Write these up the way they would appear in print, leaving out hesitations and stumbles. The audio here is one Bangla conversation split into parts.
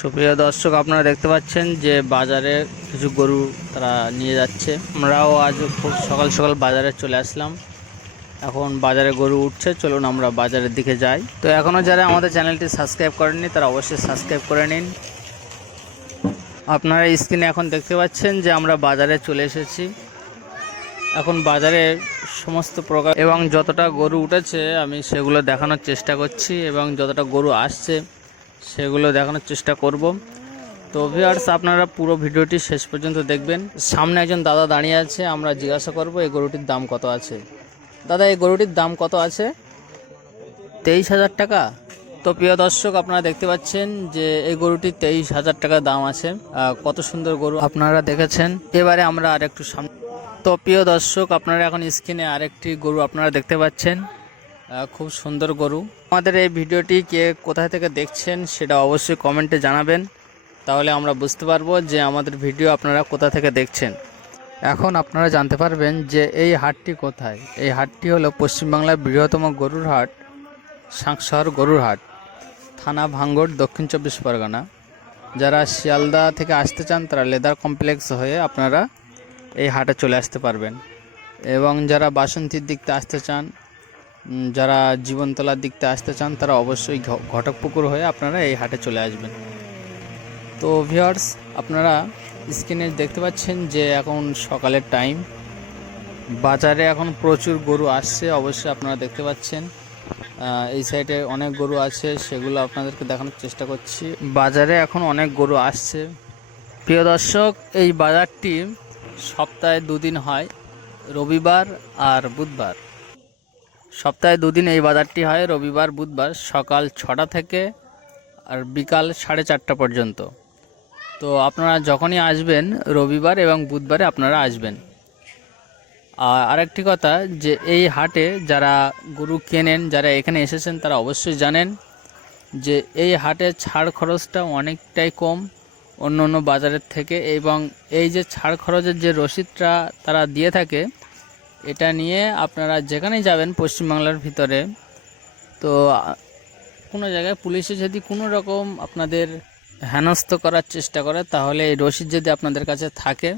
সুপ্রিয় দর্শক, আপনারা দেখতে পাচ্ছেন যে বাজারে কিছু গরু তারা নিয়ে যাচ্ছে। আমরাও আজ খুব সকাল সকাল বাজারে চলে আসলাম। এখন বাজারে গরু উঠছে, চলুন আমরা বাজারের দিকে যাই। তো এখনও যারা আমাদের চ্যানেলটি সাবস্ক্রাইব করেননি তারা অবশ্যই সাবস্ক্রাইব করে নিন। আপনারা স্ক্রিনে এখন দেখতে পাচ্ছেন যে আমরা বাজারে চলে এসেছি। এখন বাজারে সমস্ত প্রকার এবং যতটা গরু উঠেছে আমি সেগুলো দেখানোর চেষ্টা করছি এবং যতটা গরু আসছে সেগুলো দেখানোর চেষ্টা করব। তো ভিউয়ার্স, আপনারা পুরো ভিডিওটি শেষ পর্যন্ত দেখবেন। সামনে একজন দাদা দাঁড়িয়ে আছে, আমরা জিজ্ঞাসা করব এই গরুটির দাম কত আছে। দাদা, এই গরুটির দাম কত আছে? 23,000 টাকা। তো প্রিয় দর্শক, আপনারা দেখতে পাচ্ছেন যে এই গরুটি 23,000 টাকা দাম আছে। কত সুন্দর গরু আপনারা দেখেছেন। এবারে আমরা আরেকটু সামনে। তো প্রিয় দর্শক, আপনারা এখন স্ক্রিনে আরেকটি গরু আপনারা দেখতে পাচ্ছেন, খুব সুন্দর গরু। আমাদের এই ভিডিওটি কে কোথায় থেকে দেখছেন সেটা অবশ্যই কমেন্টে জানাবেন, তাহলে আমরা বুঝতে পারবো যে আমাদের ভিডিও আপনারা কোথা থেকে দেখছেন। এখন আপনারা জানতে পারবেন যে এই হাটটি কোথায়। এই হাটটি হলো পশ্চিমবাংলার বৃহত্তম গরুর হাট, সাঁকশহর গরুর হাট, থানা ভাঙ্গড়, দক্ষিণ 24 পরগনা। যারা শিয়ালদা থেকে আসতে চান তারা লেদার কমপ্লেক্স হয়ে আপনারা এই হাটে চলে আসতে পারবেন, এবং যারা বাসন্তীর দিক থেকে আসতে চান, যারা জীবনতলার দিক থেকে আসতে চান তারা অবশ্যই ঘটকপুকুর হয়ে আপনারা এই হাটে চলে আসবেন। তো ভিউয়ার্স, আপনারা স্ক্রিনে দেখতে পাচ্ছেন যে এখন সকালের টাইম। বাজারে এখন প্রচুর গরু আসছে, অবশ্যই আপনারা দেখতে পাচ্ছেন। এই সাইডে অনেক গরু আছে, সেগুলো আপনাদেরকে দেখানোর চেষ্টা করছি। বাজারে এখন অনেক গরু আসছে। প্রিয় দর্শক, এই বাজারটি সপ্তাহে 2 দিন হয়, রবিবার আর বুধবার। সপ্তাহে 2 দিন এই বাজারটি হয়, রবিবার বুধবার, সকাল 6টা থেকে আর বিকাল 4:30 পর্যন্ত। তো আপনারা যখনই আসবেন রবিবার এবং বুধবারে আপনারা আসবেন। আর আরেকটি কথা, যে এই হাটে যারা গরু কেনেন, যারা এখানে এসেছেন তারা অবশ্যই জানেন যে এই হাটে ছাড় খরচটা অনেকটাই কম অন্য অন্য বাজারের থেকে, এবং এই যে ছাড় খরচের যে রসিদটা তারা দিয়ে থাকে, এটা নিয়ে আপনারা যেখানেই যাবেন পশ্চিমবাংলার ভিতরে, তো কোনো জায়গায় পুলিশে যদি কোনো রকম আপনাদের হেনস্থ করার চেষ্টা করে, তাহলে এই রসিদ যদি আপনাদের কাছে থাকে,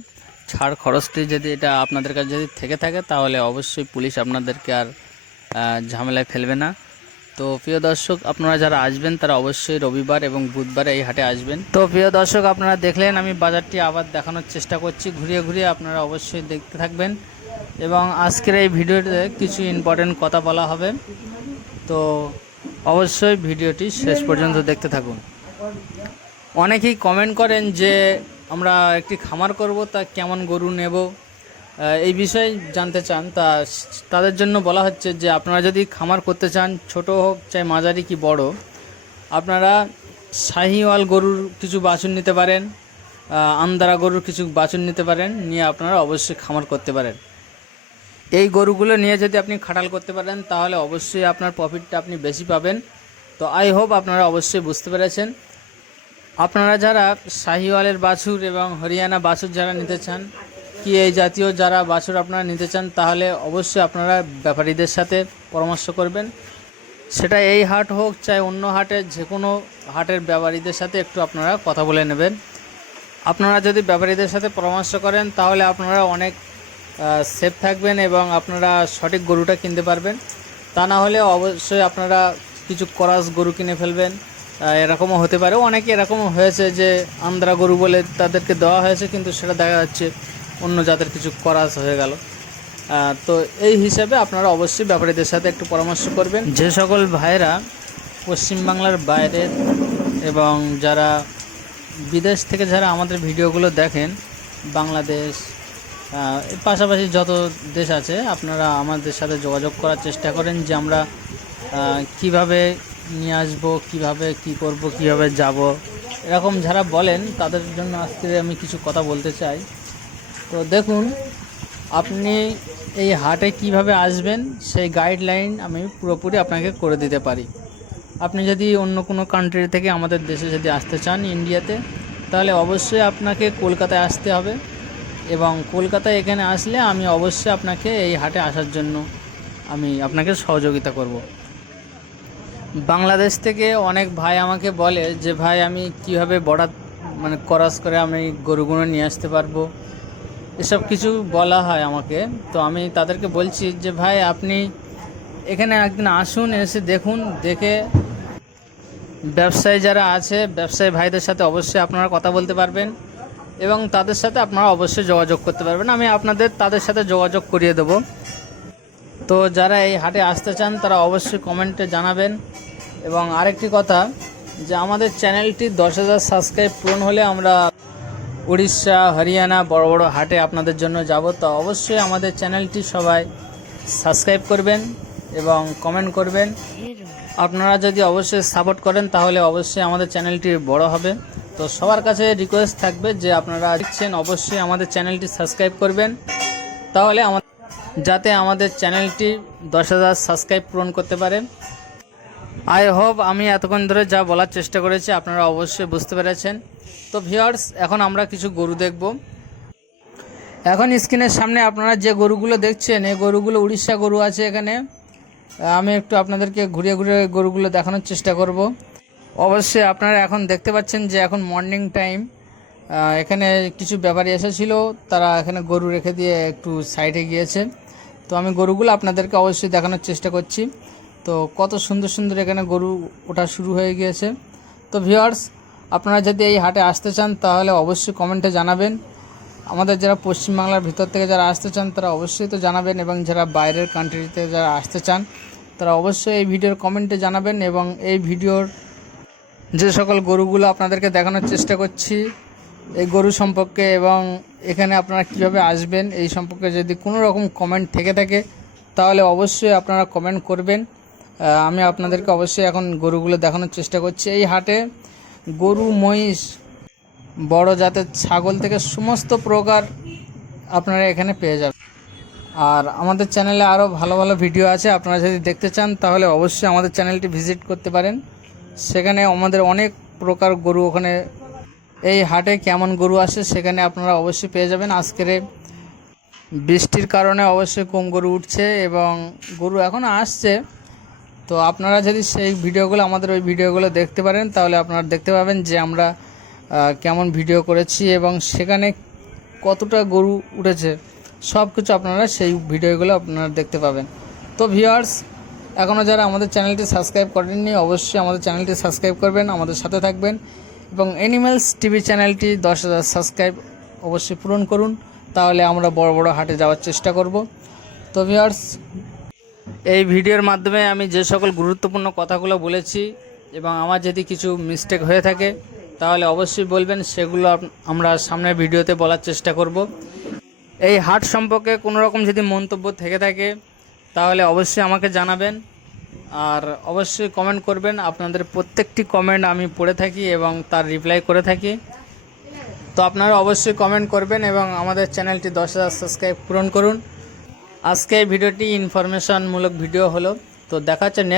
ছাড় খরচটি যদি এটা আপনাদের কাছে যদি থেকে থাকে, তাহলে অবশ্যই পুলিশ আপনাদেরকে আর ঝামেলায় ফেলবে না। তো প্রিয় দর্শক, আপনারা যারা আসবেন তারা অবশ্যই রবিবার এবং বুধবারে এই হাটে আসবেন। তো প্রিয় দর্শক, আপনারা দেখলেন, আমি বাজারটি আবার দেখানোর চেষ্টা করছি ঘুরিয়ে ঘুরিয়ে, আপনারা অবশ্যই দেখতে থাকবেন। এবং আজকের এই ভিডিওতে কিছু ইম্পর্টেন্ট কথা বলা হবে, তো অবশ্যই ভিডিওটি শেষ পর্যন্ত দেখতে থাকুন। অনেকেই কমেন্ট করেন যে আমরা একটি খামার করব, তা কেমন গরু নেব, এই বিষয়ে জানতে চান। তাদের জন্য বলা হচ্ছে যে আপনারা যদি খামার করতে চান, ছোট হোক চাই মাঝারি কি বড়, আপনারা শাহিওয়াল গরুর কিছু বাছুর নিতে পারেন, আমদারা গরুর কিছু বাছুর নিতে পারেন, নিয়ে আপনারা অবশ্যই খামার করতে পারেন। এই গরুগুলো নিয়ে যদি আপনি খাটাল করতে পারেন, তাহলে অবশ্যই আপনার প্রফিটটা আপনি বেশি পাবেন। তো আই হোপ আপনারা অবশ্যই বুঝতে পেরেছেন। আপনারা যারা শাহিওয়ালের বাছুর এবং হরিয়ানা বাছুর যারা নিতে চান, কি এই জাতীয় যারা বাছুর আপনারা নিতে চান, তাহলে অবশ্যই আপনারা ব্যাপারীদের সাথে পরামর্শ করবেন। সেটা এই হাট হোক চাই অন্য হাটে, যে কোনো হাটের ব্যাপারীদের সাথে একটু আপনারা কথা বলে নেবেন। আপনারা যদি ব্যাপারীদের সাথে পরামর্শ করেন, তাহলে আপনারা অনেক সেফ থাকবেন এবং আপনারা সঠিক গরুটা কিনতে পারবেন। তা না হলে অবশ্যই আপনারা কিছু ক্রস গরু কিনে ফেলবেন, এরকমও হতে পারে। অনেকে এরকমও হয়েছে যে আন্দ্রা গরু বলে তাদেরকে দেওয়া হয়েছে, কিন্তু সেটা দেখা যাচ্ছে অন্য জাতের কিছু ক্রস হয়ে গেল। তো এই হিসাবে আপনারা অবশ্যই ব্যাপারীদের সাথে একটু পরামর্শ করবেন। যে সকল ভাইয়েরা পশ্চিমবাংলার বাইরে এবং যারা বিদেশ থেকে যারা আমাদের ভিডিওগুলো দেখেন, বাংলাদেশ পাশাপাশি যত দেশ আছে, আপনারা আমাদের সাথে যোগাযোগ করার চেষ্টা করেন যে আমরা কিভাবে নিয়ে আসবো, কিভাবে কি করব, কিভাবে যাব, এরকম যারা বলেন তাদের জন্য আজকে আমি কিছু কথা বলতে চাই। তো দেখুন, আপনি এই হাটে কিভাবে আসবেন সেই গাইডলাইন আমি পুরোপুরি আপনাকে করে দিতে পারি। আপনি যদি অন্য কোনো কান্ট্রি থেকে আমাদের দেশে যদি আসতে চান, ইন্ডিয়াতে, তাহলে অবশ্যই আপনাকে কলকাতায় আসতে হবে, এবং কলকাতায় এখানে আসলে আমি অবশ্যই আপনাকে এই হাটে আসার জন্য আমি আপনাকে সহযোগিতা করব। বাংলাদেশ থেকে অনেক ভাই আমাকে বলে যে ভাই আমি কিভাবে বর্ডার ক্রস করে আমি গরুগুলো নিয়ে আসতে পারবো, এসব কিছু বলা হয় আমাকে। তো আমি তাদেরকে বলছি যে ভাই আপনি এখানে একদিন আসুন, এসে দেখুন, দেখে ব্যবসায়ী যারা আছে ব্যবসায়ী ভাইদের সাথে অবশ্যই আপনারা কথা বলতে পারবেন এবং তাদের সাথে আপনারা অবশ্যই যোগাযোগ করতে পারবেন। আমি আপনাদের তাদের সাথে যোগাযোগ করিয়ে দেবো। তো যারা এই হাটে আসতে চান তারা অবশ্যই কমেন্টে জানাবেন। এবং আরেকটি কথা, যে আমাদের চ্যানেলটি 10,000 সাবস্ক্রাইব পূরণ হলে আমরা উড়িষ্যা, হরিয়ানা বড় বড় হাটে আপনাদের জন্য যাব। তো অবশ্যই আমাদের চ্যানেলটি সবাই সাবস্ক্রাইব করবেন এবং কমেন্ট করবেন। আপনারা যদি অবশ্যই সাপোর্ট করেন তাহলে অবশ্যই আমাদের চ্যানেলটি বড় হবে। তো সবার কাছে রিকোয়েস্ট থাকবে যে আপনারা দেখছেন অবশ্যই আমাদের চ্যানেলটি সাবস্ক্রাইব করবেন, তাহলে যাতে আমাদের চ্যানেলটি 10,000 সাবস্ক্রাইব পূরণ করতে পারে। আই হোপ আমি এতক্ষণ ধরে যা বলার চেষ্টা করেছি আপনারা অবশ্যই বুঝতে পেরেছেন। তো ভিউয়ার্স, এখন আমরা কিছু গরু দেখব। এখন স্ক্রিনের সামনে আপনারা যে গরুগুলো দেখছেন এই গরুগুলো উড়িষ্যা গরু আছে এখানে। আমি একটু আপনাদেরকে ঘুরিয়ে ঘুরিয়ে গরুগুলো দেখানোর চেষ্টা করব। অবশ্যই আপনারা এখন দেখতে পাচ্ছেন যে এখন মর্নিং টাইম। এখানে কিছু ব্যাপারী এসেছিল, তারা এখানে গরু রেখে দিয়ে একটু সাইডে গিয়েছে। তো আমি গরুগুলো আপনাদেরকে অবশ্যই দেখানোর চেষ্টা করছি। তো কত সুন্দর সুন্দর এখানে গরু ওঠা শুরু হয়ে গিয়েছে। তো ভিউয়ার্স, আপনারা যদি এই হাটে আসতে চান তাহলে অবশ্যই কমেন্টে জানাবেন। আমাদের যারা পশ্চিমবাংলার ভিতর থেকে যারা আসতে চান তারা অবশ্যই তো জানাবেন, এবং যারা বাইরের কান্ট্রিতে যারা আসতে চান তারা অবশ্যই এই ভিডিওর কমেন্টে জানাবেন। এবং এই ভিডিওর যে সকল গরুগুলো আপনাদেরকে দেখানোর চেষ্টা করছি এই গরু সম্পর্কে এবং এখানে আপনারা কিভাবে আসবেন এই সম্পর্কে যদি কোনো রকম কমেন্ট থেকে থাকে তাহলে অবশ্যই আপনারা কমেন্ট করবেন। আমি আপনাদেরকে অবশ্যই এখন গরুগুলো দেখানোর চেষ্টা করছি। এই হাটে গরু, মহিষ, বড় জাতের ছাগল থেকে সমস্ত প্রকার আপনারা এখানে পেয়ে যাবেন। আর আমাদের চ্যানেলে আরও ভালো ভালো ভিডিও আছে, আপনারা যদি দেখতে চান তাহলে অবশ্যই আমাদের চ্যানেলটি ভিজিট করতে পারেন। সেখানে আমাদের অনেক প্রকার গরু, ওখানে এই হাটে কেমন গরু আসে সেখানে আপনারা অবশ্যই পেয়ে যাবেন। আজকের বৃষ্টির কারণে অবশ্যই কম গরু উঠছে এবং গরু এখনও আসছে। তো আপনারা যদি সেই ভিডিওগুলো, আমাদের ওই ভিডিওগুলো দেখতে পারেন তাহলে আপনারা দেখতে পাবেন যে আমরা কেমন ভিডিও করেছি এবং সেখানে কতটা গরু উঠেছে, সব কিছু আপনারা সেই ভিডিওগুলো আপনারা দেখতে পাবেন। তো ভিউয়ার্স, এখনও যারা আমাদের চ্যানেলটি সাবস্ক্রাইব করেননি অবশ্যই আমাদের চ্যানেলটি সাবস্ক্রাইব করবেন, আমাদের সাথে থাকবেন এবং অ্যানিম্যালস টিভি চ্যানেলটি 10,000 সাবস্ক্রাইব অবশ্যই পূরণ করুন, তাহলে আমরা বড় বড় হাটে যাওয়ার চেষ্টা করব। তো ভিউয়ার্স, এই ভিডিওর মাধ্যমে আমি যে সকল গুরুত্বপূর্ণ কথাগুলো বলেছি এবং আমার যদি কিছু মিস্টেক হয়ে থাকে তাহলে অবশ্যই বলবেন, সেগুলো আমরা সামনের ভিডিওতে বলার চেষ্টা করব। এই হাট সম্পর্কে কোনো রকম যদি মন্তব্য থেকে থাকে তাহলে অবশ্যই আমাকে জানাবেন আর অবশ্যই কমেন্ট করবেন। আপনাদের প্রত্যেকটি কমেন্ট আমি পড়ে থাকি এবং তার রিপ্লাই করে থাকি। তো আপনারা অবশ্যই কমেন্ট করবেন এবং আমাদের চ্যানেলটি 10,000 সাবস্ক্রাইব পূরণ করুন। আজকে এই ভিডিওটি ইনফরমেশনমূলক ভিডিও হলো। তো দেখা হচ্ছে নেক্সট